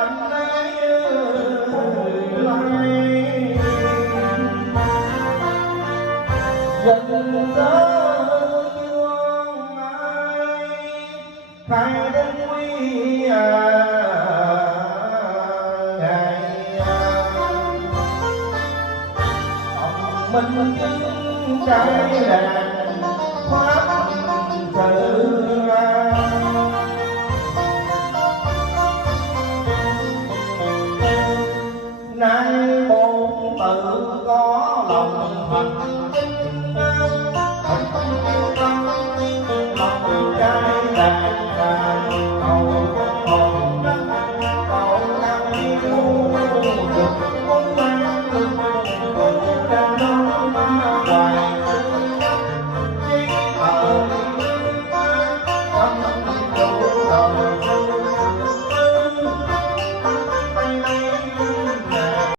tận đây lại dần dơ dương ai khai đến quy mình trái đàn hoa